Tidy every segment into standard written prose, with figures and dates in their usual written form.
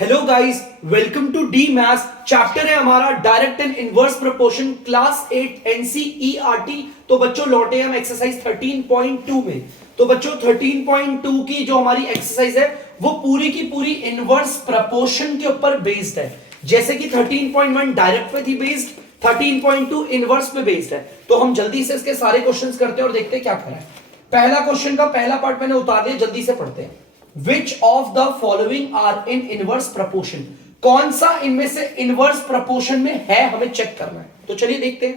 Hello guys, welcome to the maths. Chapter है हमारा direct and inverse proportion, class 8 NCERT. तो बच्चों लौटे हम एक्सरसाइज 13.2 में। तो बच्चों 13.2 की जो हमारी एक्सरसाइज है वो पूरी की पूरी इनवर्स प्रोपोर्शन के ऊपर बेस्ड है। जैसे कि 13.1 डायरेक्ट पे थी बेस्ड, 13.2 इनवर्स पे बेस्ड है। तो हम जल्दी से इसके सारे क्वेश्चंस करते हैं और देखते हैं क्या करा है। पहला क्वेश्चन का पहला पार्ट मैंने उतार दिया, जल्दी से पढ़ते हैं। Which of the following are in inverse proportion? कौन सा इनमें से इनवर्स प्रोपोर्शन में है, हमें चेक करना है। तो चलिए देखते हैं।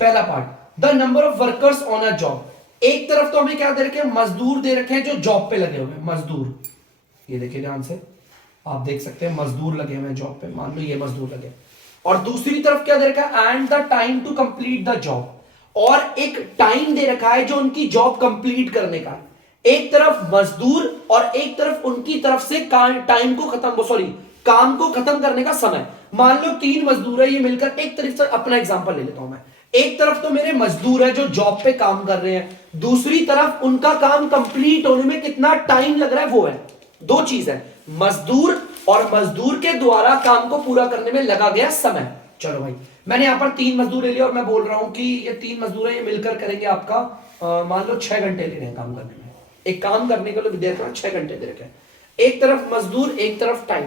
पहला part, the number of workers on a job. एक तरफ तो हमें क्या दे रखे हैं, मजदूर दे रखे हैं जो जॉब पे लगे हुए हैं। मजदूर, ये देखिए ध्यान से, आप देख सकते हैं मजदूर लगे हुए हैं जॉब पे, मान लो ये मजदूर लगे। और दूसरी तरफ क्या दे रखा है, and the time to complete the job. और एक टाइम दे रखा है जो उनकी जॉब कंप्लीट करने का। एक तरफ मजदूर और एक तरफ उनकी तरफ से टाइम को खत्म, सॉरी काम को खत्म करने का समय। मान लो 3 मजदूर है, ये मिलकर एक तरफ से अपना एग्जांपल ले लेता हूं मैं। एक तरफ तो मेरे मजदूर है जो जॉब पे काम कर रहे हैं, दूसरी तरफ उनका काम कंप्लीट होने में कितना टाइम लग रहा है वो है। दो चीज है, मजदूर और मजदूर के द्वारा काम को पूरा करने में लगा गया समय। चलो भाई, मैंने यहां पर 3 मजदूर ले लिया और मैं बोल रहा हूं कि ये 3 मजदूर है, ये मिलकर करेंगे आपका मान लो 6 घंटे ले रहे हैं काम करने में। एक काम करने के लिए विद्यार्थी 6 घंटे दे रखे हैं। एक तरफ मजदूर, एक तरफ टाइम।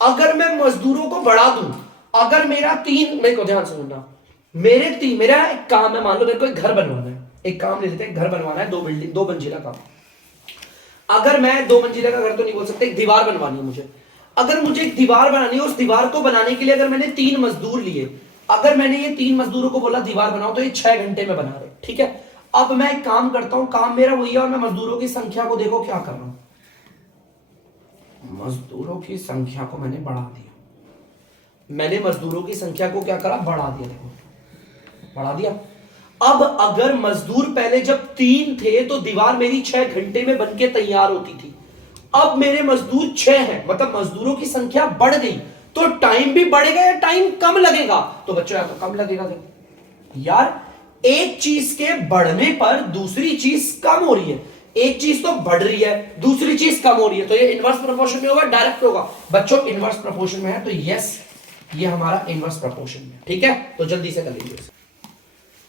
अगर मैं मजदूरों को बढ़ा दूं, अगर मेरा 3, मेरे को ध्यान से सुनना, मेरा एक काम है, मान लो मेरे को एक घर बनवाना है। एक काम ले लेते हैं, घर बनवाना है, 2 बिल्डिंग 2 मंजिला का। अगर मैं 2 मंजिला का घर तो नहीं बोल सकते, एक दीवार बनवानी है मुझे। अगर मुझे एक दीवार बनानी है, उस दीवार को बनाने के लिए अगर मैंने 3 मजदूर लिए, अगर मैंने ये 3 मजदूरों को बोला दीवार बनाओ, तो ये 6 घंटे में बना रहे, ठीक है। अब मैं एक काम करता हूं, काम मेरा वही है और मैं मजदूरों की संख्या को देखो क्या कर रहा हूं, मजदूरों की संख्या को मैंने बढ़ा दिया। मैंने मजदूरों की संख्या को क्या करा, बढ़ा दिया। देखो बढ़ा दिया। अब अगर मजदूर पहले जब 3 थे तो दीवार मेरी 6 घंटे में बनके तैयार होती थी। अब मेरे मजदूर 6 हैं, मतलब मजदूरों की संख्या बढ़ गई, तो टाइम भी बढ़ेगा या टाइम कम लगेगा? तो बच्चों या तो कम लगेगा। देखो यार, एक चीज के बढ़ने पर दूसरी चीज कम हो रही है। एक चीज तो बढ़ रही है, दूसरी चीज कम हो रही है, तो ये इनवर्स प्रोपोर्शन में होगा, डायरेक्ट होगा। बच्चों इनवर्स प्रोपोर्शन में है तो यस, ये हमारा इनवर्स प्रोपोर्शन में, ठीक है। तो जल्दी से कर लीजिए।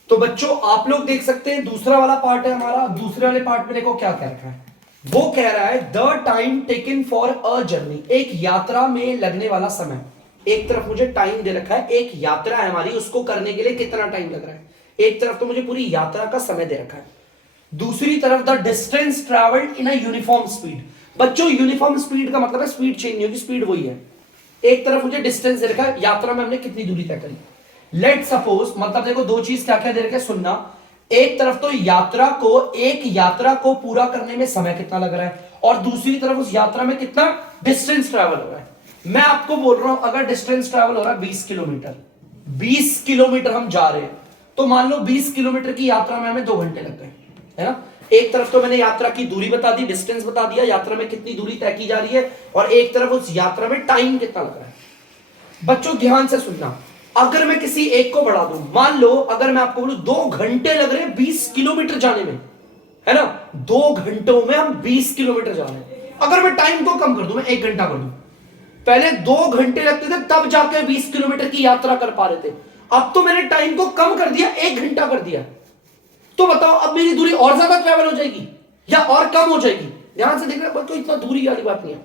तो बच्चों आप लोग देख सकते हैं, दूसरा वाला पार्ट है हमारा। दूसरे वाले पार्ट में देखो क्या कह रखा है, वो कह रहा है the time taken for a journey. एक यात्रा में लगने वाला समय। एक तरफ मुझे टाइम दे रखा है, एक यात्रा है हमारी, उसको करने के लिए कितना टाइम लग रहा है। एक तरफ तो मुझे पूरी यात्रा का समय दे रखा है, दूसरी तरफ the distance travelled in a uniform speed. बच्चों यूनिफॉर्म स्पीड का मतलब है स्पीड चेंज नहीं होगी, स्पीड वही है। एक तरफ मुझे डिस्टेंस दे रखा है, यात्रा में हमने कितनी दूरी तय करी। लेट सपोज, मतलब देखो दो चीज क्या क्या दे रखे, सुनना। एक तरफ तो एक यात्रा को पूरा करने में समय कितना लग रहा है, और दूसरी तरफ उस यात्रा में कितना डिस्टेंस ट्रैवल हो रहा है। मैं आपको बोल रहा हूं अगर डिस्टेंस ट्रैवल हो रहा है 20 किलोमीटर, 20 किलोमीटर हम जा रहे हैं, तो मान लो 20 किलोमीटर की यात्रा में हमें 2 घंटे लग गए, है ना। एक तरफ तो मैंने यात्रा की दूरी बता दी, डिस्टेंस बता दिया, यात्रा में कितनी दूरी तय की जा रही है, और एक तरफ उस यात्रा में टाइम कितना लग रहा है। बच्चों ध्यान से सुनना, अगर मैं किसी एक को बढ़ा दूं, मान लो अगर मैं आपको बोलूं 2 घंटे लग रहे हैं 20 किलोमीटर जाने में, है ना, 2 घंटों में हम 20 किलोमीटर जा रहे हैं। अगर मैं टाइम को कम कर दूं, मैं 1 घंटा कर दूं, पहले 2 घंटे लगते थे तब जाके 20 किलोमीटर की यात्रा कर पा रहे थे, अब तो मैंने टाइम को कम कर दिया, 1 घंटा कर दिया। तो बताओ अब मेरी दूरी और ज्यादा ट्रैवल हो जाएगी या और कम हो जाएगी? ध्यान से देख रहे हो, तो इतना दूरी वाली बात नहीं है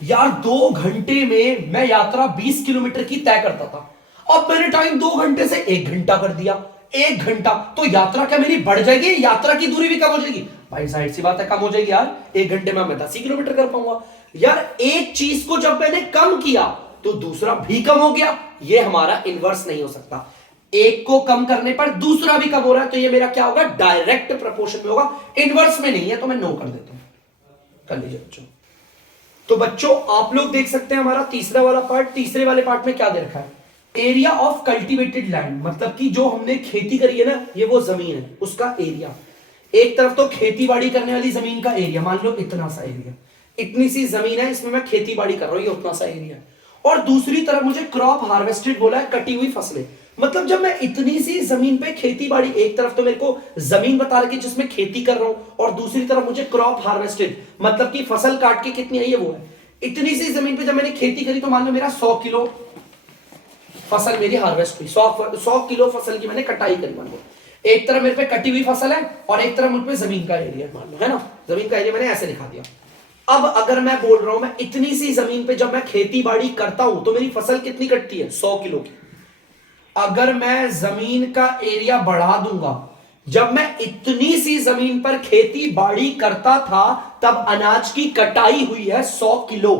यार। 2 घंटे में मैं यात्रा 20 किलोमीटर की तय करता था, अब मैंने टाइम 2 घंटे से 1 घंटा कर दिया। 1 घंटा तो यात्रा क्या मेरी बढ़ जाएगी, यात्रा की दूरी भी कम हो जाएगी? भाई साइड सी बात है, कम हो जाएगी यार। 1 घंटे में मैं 10 किलोमीटर कर पाऊंगा यार। एक चीज को जब मैंने कम किया तो दूसरा भी कम हो गया, ये हमारा इनवर्स नहीं हो सकता। एक को कम करने पर दूसरा भी कम हो रहा है, तो ये मेरा क्या होगा, डायरेक्ट प्रोपोर्शन में होगा, इनवर्स में नहीं है। तो मैं नो कर देता हूं, कर लीजिए बच्चों। तो बच्चों आप लोग देख सकते हैं हमारा तीसरा वाला पार्ट। तीसरे वाले पार्ट में क्या दे रखा है, एरिया ऑफ कल्टिवेटेड लैंड, मतलब कि जो हमने खेती करी है ना, ये वो जमीन है, उसका एरिया। एक तरफ तो खेती बाड़ी करने वाली जमीन का एरिया, मान लो इतना सा एरिया, इतनी सी जमीन है, इसमें मैं खेती बाड़ी कर रहा हूं, ये उतना सा एरिया। और दूसरी तरफ मुझे क्रॉप हार्वेस्टेड बोला है, कटी हुई फसलें। मतलब जब मैं इतनी सी जमीन पे खेती बाड़ी, एक तरफ तो मेरे को जमीन बता रखी जिसमें खेती कर रहा हूं, और दूसरी तरफ मुझे क्रॉप हार्वेस्टेड मतलब कि फसल काट के कितनी आई है वो है। इतनी सी जमीन पे जब मैंने खेती करी तो मान लो मेरा 100 किलो फसल मेरी हार्वेस्ट हुई, 100 किलो फसल की मैंने कटाई करी। मान लो एक तरफ मेरे पे कटी हुई फसल है और एक तरफ मुझ पे जमीन का एरिया मान लो, है ना, जमीन का एरिया मैंने ऐसे दिखा दिया। अब अगर मैं बोल रहा हूं मैं इतनी सी जमीन पे जब मैं खेती बाड़ी करता हूं तो मेरी फसल कितनी कटती है, 100 किलो की। अगर मैं जमीन का एरिया बढ़ा दूंगा, जब मैं इतनी सी जमीन पर खेती बाड़ी करता था तब अनाज की कटाई हुई है 100 किलो।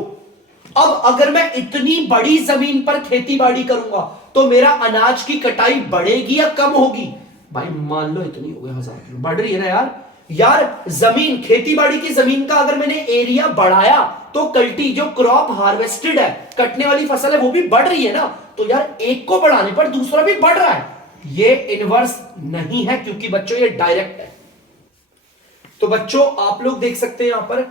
अब अगर मैं इतनी बड़ी जमीन पर खेती बाड़ी करूंगा तो मेरा अनाज की कटाई बढ़ेगी या कम होगी? भाई मान लो इतनी हो गई 1000 किलो, बढ़ रही है ना यार। यार जमीन, खेती बाड़ी की जमीन का अगर मैंने एरिया बढ़ाया तो कल्टी जो क्रॉप हार्वेस्टेड है, कटने वाली फसल है, वो भी बढ़ रही है ना। तो यार एक को बढ़ाने पर दूसरा भी बढ़ रहा है। ये इनवर्स नहीं है क्योंकि बच्चों ये डायरेक्ट है। तो बच्चों आप लोग देख सकते हैं यहां पर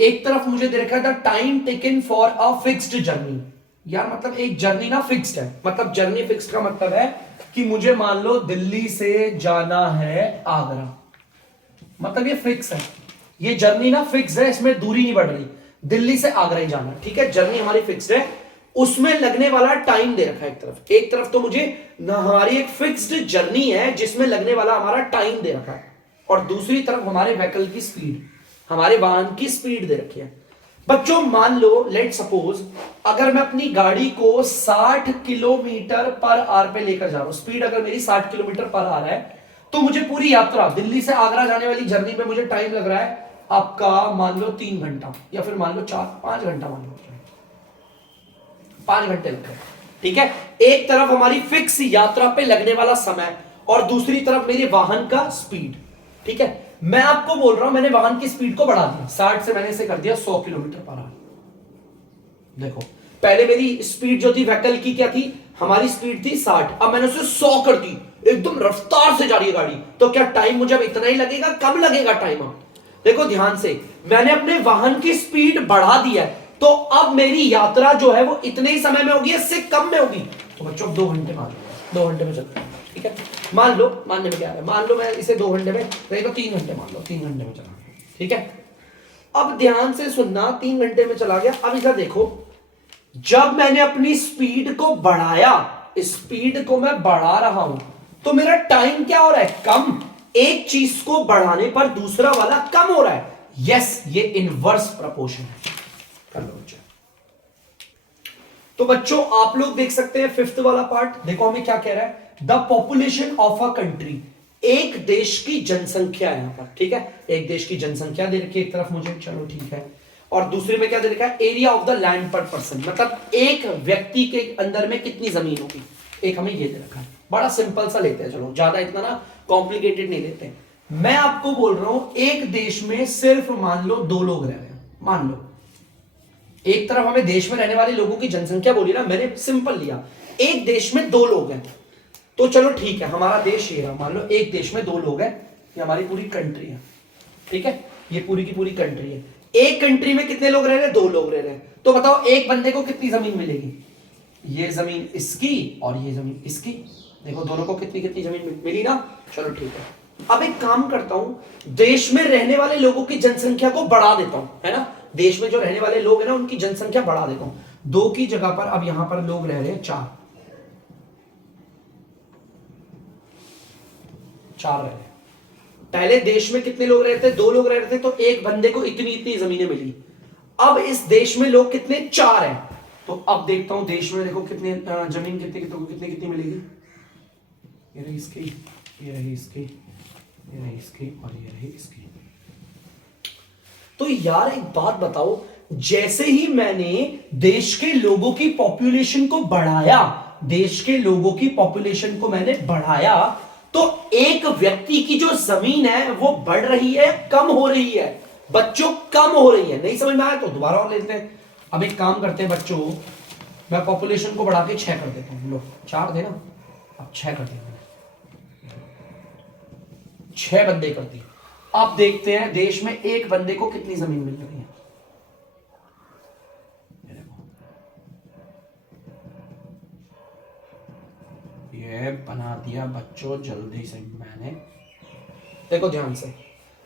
एक तरफ मुझे दे रखा है the time taken for a fixed journey. यार मतलब एक जर्नी ना फिक्स्ड है, मतलब जर्नी फिक्स्ड का मतलब है कि मुझे मान लो दिल्ली से जाना है आगरा, मतलब ये फिक्स है, ये जर्नी ना फिक्स है, इसमें दूरी नहीं बढ़ रही, दिल्ली से आगरा ही जाना, ठीक है, जर्नी हमारी फिक्स्ड है। उसमें लगने वाला टाइम दे रखा है एक तरफ तो मुझे ना हमारी एक फिक्स्ड जर्नी है जिसमें लगने वाला हमारा टाइम दे रखा है, और दूसरी तरफ हमारे व्हीकल की स्पीड, हमारे वाहन की स्पीड दे रखी है। बच्चों मान लो लेट सपोज अगर मैं अपनी गाड़ी को 60 किलोमीटर पर आवर पे लेकर जा रहा हूं, स्पीड अगर मेरी 60 किलोमीटर पर आवर है, तो मुझे पूरी यात्रा दिल्ली से आगरा जाने वाली जर्नी में मुझे टाइम लग रहा है आपका मान लो 3 घंटा, या फिर मान लो 4-5 घंटा, मान लो 5 घंटे लग गए, ठीक है। एक तरफ हमारी फिक्स यात्रा पे लगने वाला समय और दूसरी तरफ मेरे वाहन का स्पीड, ठीक है। मैं आपको बोल रहा हूं मैंने वाहन की स्पीड को बढ़ा दिया, 60 से मैंने इसे कर दिया 100 किलोमीटर पर आवर। देखो पहले मेरी स्पीड जो थी व्हीकल की क्या थी, हमारी स्पीड थी 60, अब मैंने उसे 100 कर दी, एकदम रफ्तार से जा रही है गाड़ी, तो क्या टाइम मुझे अब इतना ही लगेगा, कम लगेगा टाइम? अब देखो ध्यान से, मैंने अपने वाहन की स्पीड बढ़ा दी है, तो अब मेरी यात्रा जो है वो इतने ही समय में होगी, इससे कम में होगी। तो बच्चों 2 घंटे मान लो, 2 घंटे में चलता है, ठीक है। मान लो, मानने में क्या है, मान लो मैं इसे 2 घंटे में नहीं तो 3 घंटे मान लो, 3 घंटे में चला, ठीक है। अब ध्यान से सुनना, 3 घंटे में चला गया। अब इधर देखो, जब मैंने अपनी स्पीड को बढ़ाया, स्पीड को मैं बढ़ा रहा हूं, तो मेरा टाइम क्या हो रहा है, कम। एक चीज को बढ़ाने पर दूसरा वाला कम हो रहा है। यस, ये इनवर्स प्रपोर्शन है। कर लो बच्चों। तो बच्चों आप लोग देख सकते हैं फिफ्थ वाला पार्ट, देखो हमें क्या कह रहा है, the population of a country, एक देश की जनसंख्या यहां पर, ठीक है, एक देश की जनसंख्या दे रखी है एक तरफ मुझे, चलो ठीक है, और दूसरे में क्या दे रखा है, एरिया ऑफ द लैंड पर पर्सन, मतलब एक व्यक्ति के अंदर में कितनी जमीन होगी, एक हमें ये दे रखा है। बड़ा सिंपल सा लेते हैं, चलो ज्यादा इतना ना कॉम्प्लिकेटेड नहीं लेते। मैं आपको बोल रहा हूं एक देश में सिर्फ मान लो 2 लोग रह रहे हैं, मान लो एक तरफ हमें देश में रहने वाले लोगों की जनसंख्या बोली ना, मैंने सिंपल लिया, एक देश में 2 लोग हैं, तो चलो ठीक है, हमारा देश ये रहा, मान लो एक देश में 2 लोग हैं, ये हमारी पूरी कंट्री है, ठीक है, ये पूरी की पूरी कंट्री है। एक कंट्री में कितने लोग रह रहे हैं, 2 लोग रह रहे हैं, तो बताओ एक बंदे को कितनी जमीन मिलेगी, ये जमीन इसकी और ये जमीन इसकी, देखो दोनों को कितनी कितनी जमीन मिली ना, चलो ठीक है। अब एक काम करता हूं, देश में रहने वाले लोगों की जनसंख्या को बढ़ा देता हूं, है ना, देश में जो रहने वाले लोग हैं ना उनकी जनसंख्या बढ़ा देता हूं, 2 की जगह पर अब यहां पर लोग रह रहे हैं 4 रह रहे हैं। पहले देश में कितने लोग रहते थे, 2 लोग रह रहे थे, तो एक बंदे को इतनी इतनी जमीनें मिली। अब इस देश में लोग कितने, 4 हैं, तो अब देखता हूं देश में देखो कितने जमीन कितने कितनी कितनी मिलेगी, ये रही इसकी, ये रही इसकी, ये रही इसकी और ये रही इसकी। तो यार एक बात बताओ, जैसे ही मैंने देश के लोगों की पॉपुलेशन को बढ़ाया, देश के लोगों की पॉपुलेशन को मैंने बढ़ाया, तो एक व्यक्ति की जो जमीन है वो बढ़ रही है, कम हो रही है, बच्चों कम हो रही है। नहीं समझ में आया तो दोबारा और लेते हैं। अब एक काम करते हैं बच्चों, मैं पॉपुलेशन को बढ़ा के 6 कर देता हूं, लो 4 थे ना, अब 6 कर दिया, 6 बंदे कर दिए। अब देखते हैं देश में एक बंदे को कितनी जमीन मिल रही है, ये बना दिया बच्चों जल्दी से मैंने, देखो ध्यान से,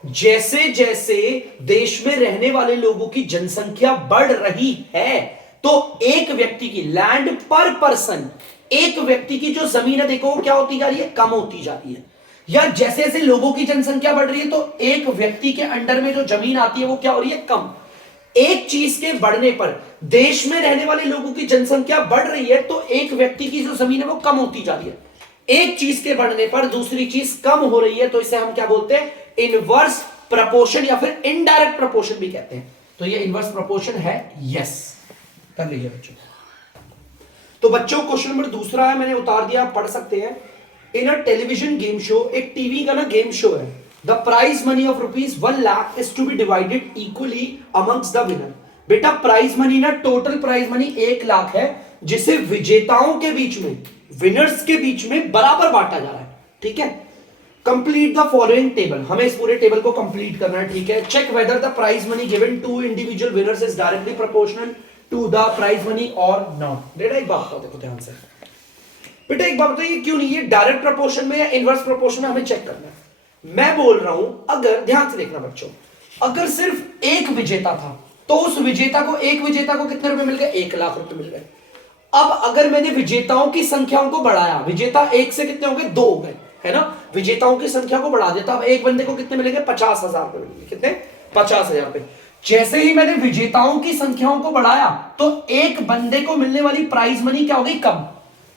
जैसे जैसे देश में रहने वाले लोगों की जनसंख्या बढ़ रही है तो एक व्यक्ति की लैंड पर पर्सन, एक व्यक्ति की जो जमीन है देखो वो क्या होती जा रही है, कम होती जा रही है। या जैसे जैसे लोगों की जनसंख्या बढ़ रही है तो एक व्यक्ति के अंडर में जो जमीन आती है वो क्या हो रही है, कम। एक चीज के बढ़ने पर, देश में रहने वाले लोगों की जनसंख्या बढ़ रही है तो एक व्यक्ति की जो जमीन है वो कम होती जा रही है। एक चीज के बढ़ने पर दूसरी चीज कम हो रही है तो इसे हम क्या बोलते हैं, इनवर्स प्रपोर्शन या फिर इनडायरेक्ट प्रपोर्शन भी कहते हैं। तो ये इनवर्स प्रपोर्शन है, यस कर लीजिए बच्चों। तो बच्चों क्वेश्चन नंबर दूसरा है, मैंने उतार दिया, आप पढ़ सकते हैं। In a television game show, एक टीवी का ना गेम शो है, the prize money of ₹1 lakh is to be divided equally amongst the winner. बेटा प्राइज मनी ना, टोटल प्राइज मनी 1 लाख है जिसे विजेताओं के बीच में, विनर्स के बीच में बराबर बांटा जा रहा है, ठीक है। कंप्लीट द फॉलोइंग टेबल, हमें इस पूरे टेबल को कंप्लीट करना है, ठीक है। Check whether the prize money given to individual winners is directly proportional to the prize money और नॉट। बेटा एक बात देखो ध्यान से, बेटा एक बात बताइए क्यों नहीं, ये डायरेक्ट प्रोपोर्शन में या इनवर्स प्रोपोर्शन में हमें चेक करना है। मैं बोल रहा हूं, अगर ध्यान से देखना बच्चों, अगर सिर्फ एक विजेता था तो उस विजेता को, एक विजेता को कितने रुपए मिल गए, 1 लाख रुपए मिल गए। अब अगर मैंने विजेताओं की संख्याओं को बढ़ाया, विजेता एक से कितने हो गए, 2 हो गए, है ना। विजेताओं की संख्या को बढ़ा देता, अब एक बंदे को कितने मिलेंगे, 50,000 रुपए मिलेंगे। कितने, 50,000 रुपए। जैसे ही मैंने विजेताओं की संख्याओं को बढ़ाया तो एक बंदे को मिलने वाली प्राइज मनी क्या हो गई, कम।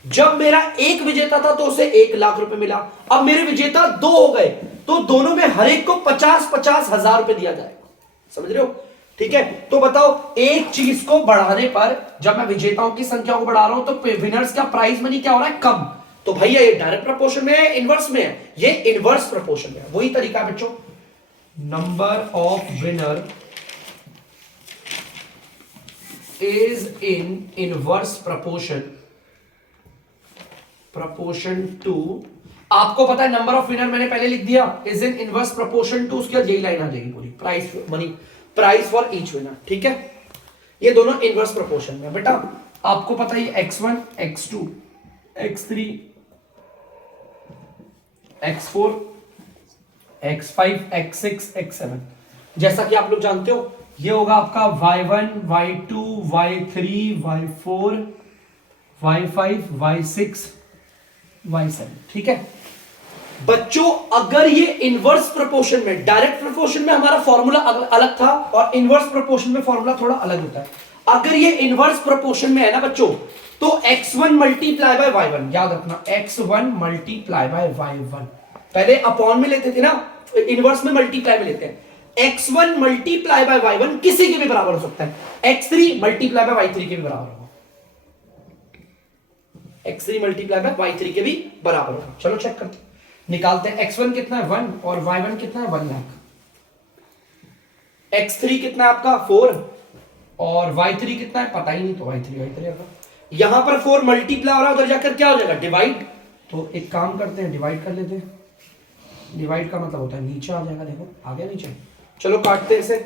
जब मेरा एक विजेता था तो उसे 1 लाख रुपए मिला, अब मेरे विजेता 2 हो गए तो दोनों में हर एक को 50-50 हजार रुपए दिया जाएगा, समझ रहे हो, ठीक है। तो बताओ एक चीज को बढ़ाने पर, जब मैं विजेताओं की संख्या को बढ़ा रहा हूं तो विनर्स का प्राइज मनी क्या हो रहा है, कम। तो भैया ये डायरेक्ट प्रपोर्शन में है, इनवर्स में है, ये इनवर्स प्रपोर्शन में है। वही तरीका है बच्चों, number of winner is in inverse proportion to, आपको पता है नंबर ऑफ विनर मैंने पहले लिख दिया, is in inverse proportion to, उसके बाद यही लाइन आ जाएगी पूरी, price money, price for each winner, ठीक है। ये दोनों इनवर्स प्रपोर्शन में। बेटा आपको पता है x1 x2 x3 x4 x5 x6 x7, जैसा कि आप लोग जानते हो ये होगा आपका y1 y2 y3 y4 y5 y6 y7, ठीक है बच्चों। अगर ये इनवर्स प्रोपोर्शन में, डायरेक्ट प्रोपोर्शन में हमारा फॉर्मूला अलग था और इनवर्स प्रोपोर्शन में फॉर्मूला थोड़ा अलग होता है। अगर ये इनवर्स प्रोपोर्शन में है ना बच्चों, तो x1 मल्टीप्लाई बाय y1, याद रखना x1 मल्टीप्लाई बाय y1, पहले अपॉन में लेते थे ना, इनवर्स में मल्टीप्लाई में लेते हैं। x1 मल्टीप्लाई बाय y1 किसी के भी बराबर हो सकता है, x3 मल्टीप्लाई बाय y3 के भी बराबर होगा, x3 मल्टीप्लाई बाय y3 के भी बराबर होगा। चलो चेक करते हैं, निकालते हैं। x1 कितना है 1 और y1 कितना है 1 लाख, x3 कितना है आपका 4 और y3 कितना है पता ही नहीं, तो y3 यहां पर 4 मल्टीप्लाई हो रहा है, उधर जाकर क्या हो जाएगा, डिवाइड। तो एक काम करते हैं, डिवाइड कर लेते हैं। डिवाइड का मतलब होता है नीचे आ जाएगा, देखो आ गया नीचे। चलो काटते हैं इसे,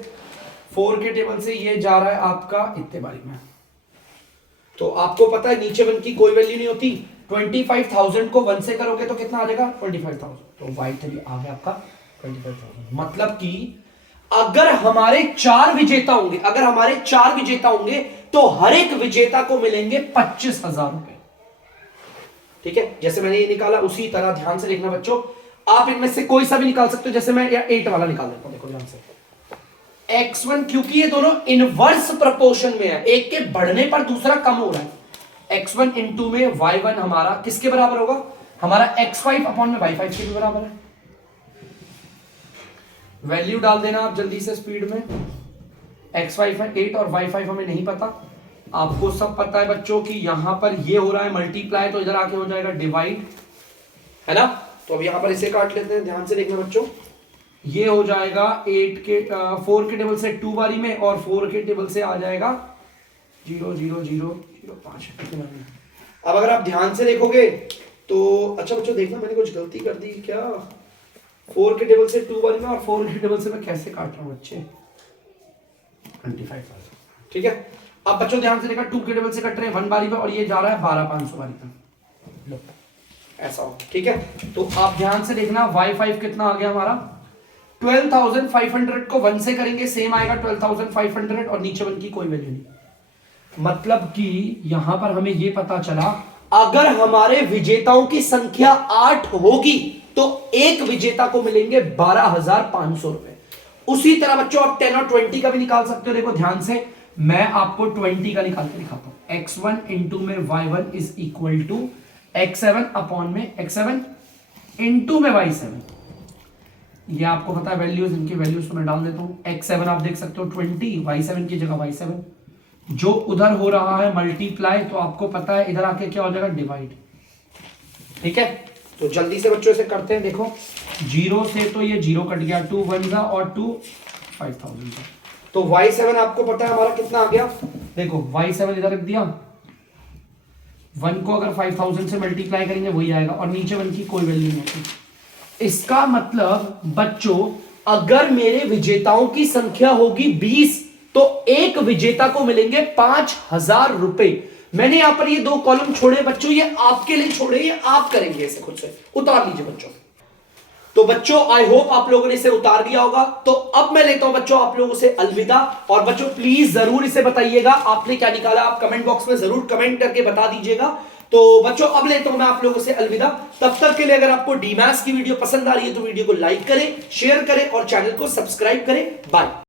4 के टेबल से ये जा रहा है आपका इतने बारी में, तो आपको पता है नीचे 1 की कोई वैल्यू नहीं होती। 25,000 को 1 से करोगे तो कितना आ जाएगा, 25,000, तो y3 आ गया आपका 25,000। मतलब कि अगर हमारे 4 विजेता होंगे, अगर हमारे 4 विजेता होंगे तो हर एक विजेता को मिलेंगे 25,000 रुपए, ठीक है। जैसे मैंने ये निकाला उसी तरह ध्यान से देखना बच्चों, आप इनमें से कोई सा भी निकाल सकते हो। जैसे मैं 8 वाला निकाल देता हूं, देखो ध्यान से, x1, क्योंकि ये दोनों इनवर्स प्रपोर्शन में है, एक के बढ़ने पर दूसरा कम हो रहा है। x1 इंटू में y1 हमारा किसके बराबर होगा, हमारा x5 अपॉन में y5 के भी बराबर है। वैल्यू डाल देना आप जल्दी से स्पीड में। x5 है 8 और y5 हमें नहीं पता, आपको सब पता है बच्चों कि यहां पर ये हो रहा है मल्टीप्लाई, तो इधर आके हो जाएगा डिवाइड, है ना। तो अब यहां पर इसे काट लेते हैं, ध्यान से देखना बच्चों, ये हो जाएगा 4 के टेबल से 2 बारी में और 4 के टेबल से आ जाएगा 0 0 0 0 5। अब अगर आप ध्यान से देखोगे तो, अच्छा बच्चों देखना मैंने कुछ गलती कर दी क्या, 4 के टेबल से 2 बारी में और 4 के टेबल से मैं कैसे काट रहा हूँ बच्चे, 25,000, ठीक है। अब बच्चों ध्यान से देखा, 2 के टेबल से कट रहे हैं 1 बारी में और ये जा रहा है 12,500 बारी में, ऐसा हो, ठीक है। तो आप ध्यान से देखना y5 कितना आ गया हमारा, 12,500 को 1 से करेंगे सेम आएगा 12,500 और नीचे 1 की कोई वैल्यू नहीं। मतलब कि यहां पर हमें यह पता चला अगर हमारे विजेताओं की संख्या 8 होगी तो एक विजेता को मिलेंगे 12,500 रुपए। उसी तरह बच्चों आप 10 और 20 का भी निकाल सकते हो। देखो ध्यान से, मैं आपको 20 का निकाल के दिखाता हूं। x1 इंटू में y1 is equal to x7 upon में x7 इंटू में y7। ये आपको पता है वैल्यूज, इनकी वैल्यूज को मैं डाल देता हूं। x7 आप देख सकते हो 20, y7 की जगह y7। जो उधर हो रहा है मल्टीप्लाई, तो आपको पता है इधर आके क्या हो जाएगा, डिवाइड। ठीक है, तो जल्दी से बच्चों से करते हैं। देखो 0 से तो ये 0 कट गया, 2 1 जा और 2 5,000 का। तो y7 आपको पता है हमारा कितना आ गया। देखो y7 इधर रख दिया, 1 को अगर 5,000 से मल्टीप्लाई करेंगे वही आएगा और नीचे 1 की कोई वैल्यू नहीं होती। इसका मतलब बच्चों अगर मेरे विजेताओं की संख्या होगी 20 तो एक विजेता को मिलेंगे 5,000 रुपए। मैंने यहां पर ये 2 कॉलम छोड़े बच्चों, ये आपके लिए छोड़े, ये आप करेंगे इसे खुद से। उतार लीजिए बच्चों। तो बच्चों आई होप आप लोगों ने इसे उतार दिया होगा। तो अब मैं लेता हूं बच्चों आप लोगों से अलविदा। और बच्चों प्लीज जरूर इसे बताइएगा आपने क्या निकाला, आप कमेंट बॉक्स में जरूर कमेंट करके बता दीजिएगा। तो बच्चों अब लेता हूं मैं आप लोगों से अलविदा। तब तक के लिए अगर आपको डीमैथ्स की वीडियो पसंद आ रही है तो वीडियो को लाइक करें, शेयर करें और चैनल को सब्सक्राइब करें। बाय।